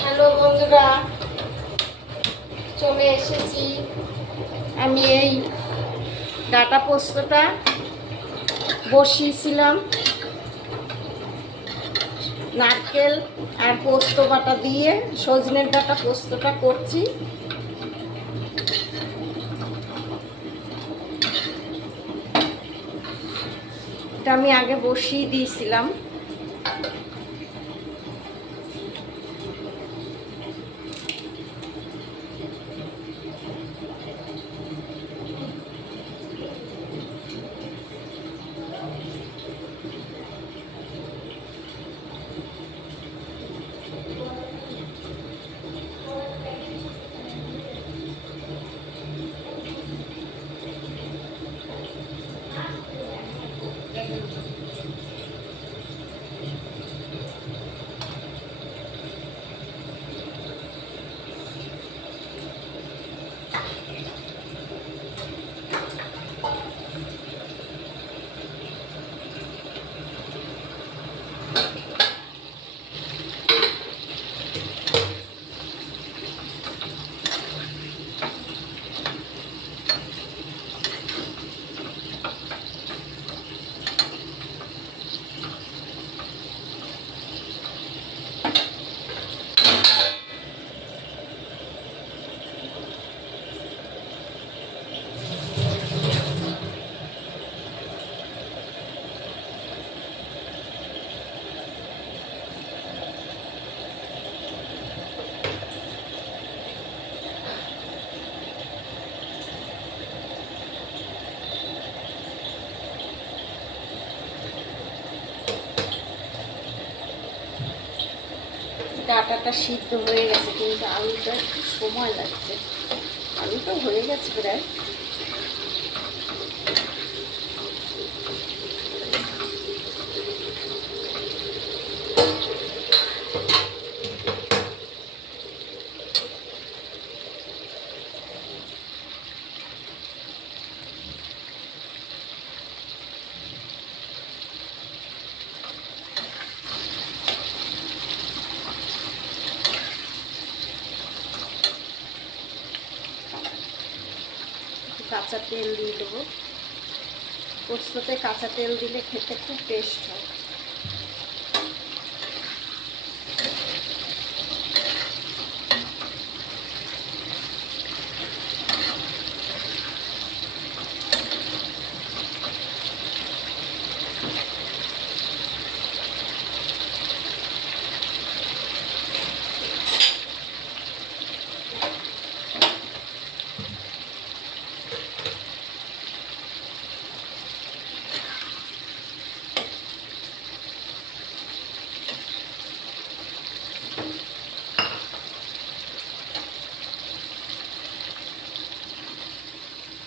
হ্যালো বন্ধুরা, চলে এসেছি। আমি এই ডাটা পোস্তটা বসিয়েছিলাম, নারকেল আর পোস্ত বাটা দিয়ে সজনের ডাটা পোস্তটা করছি। এটা আমি আগে বসিয়ে দিয়েছিলাম। ডাটাটা সিদ্ধ হয়ে গেছে, কিন্তু আলুটা একটু সময় লাগছে। আলুটা হয়ে গেছে প্রায়। কাঁচা তেল দিয়ে দেবো। পোস্ততে কাঁচা তেল দিলে খেতে খুব টেস্ট হয়।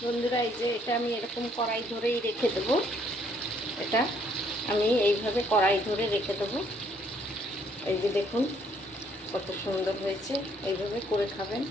বন্ধুরা, এই যে এটা আমি এরকম কড়াই ধরেই রেখে দেবো। এটা আমি এইভাবে কড়াই ধরে রেখে দেবো। এই যে দেখুন কত সুন্দর হয়েছে, এইভাবে করে খাবেন।